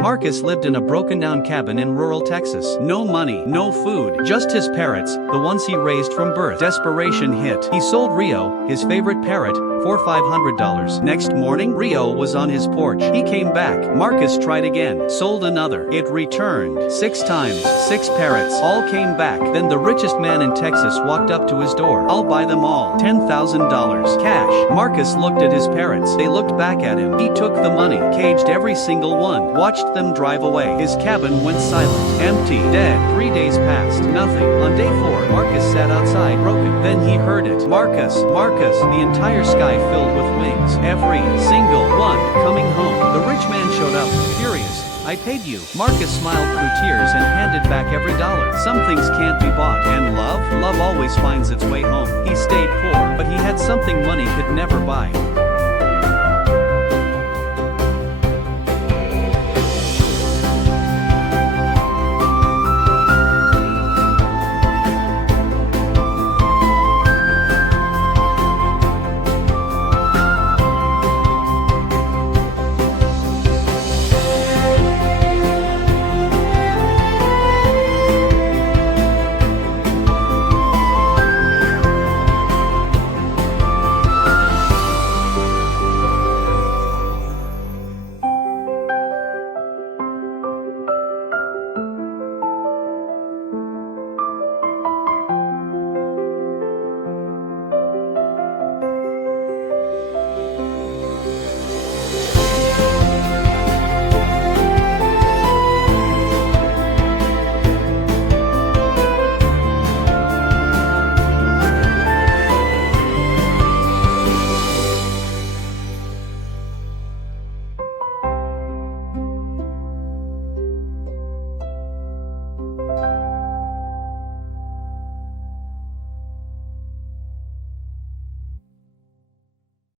Marcus lived in a broken-down cabin in rural Texas. No money, no food, just his parrots, the ones he raised from birth. Desperation hit. He sold Rio, his favorite parrot, for $500. Next morning, Rio was on his porch. He came back. Marcus tried again. Sold another. It returned. 6 times. 6 parrots. All came back. Then the richest man in Texas walked up to his door. "I'll buy them all. $10,000. Cash." Marcus looked at his parrots. They looked back at him. He took the money, caged every single one, watched them drive away. His cabin went silent. Empty. Dead. 3 days passed. Nothing. On day 4, Marcus sat outside, broken. Then he heard it. Marcus, Marcus. The entire sky filled with wings. Every single one coming home. The rich man showed up, furious. "I paid you." Marcus smiled through tears and handed back every dollar. Some things can't be bought. And love? Love always finds its way home. He stayed poor, but he had something money could never buy.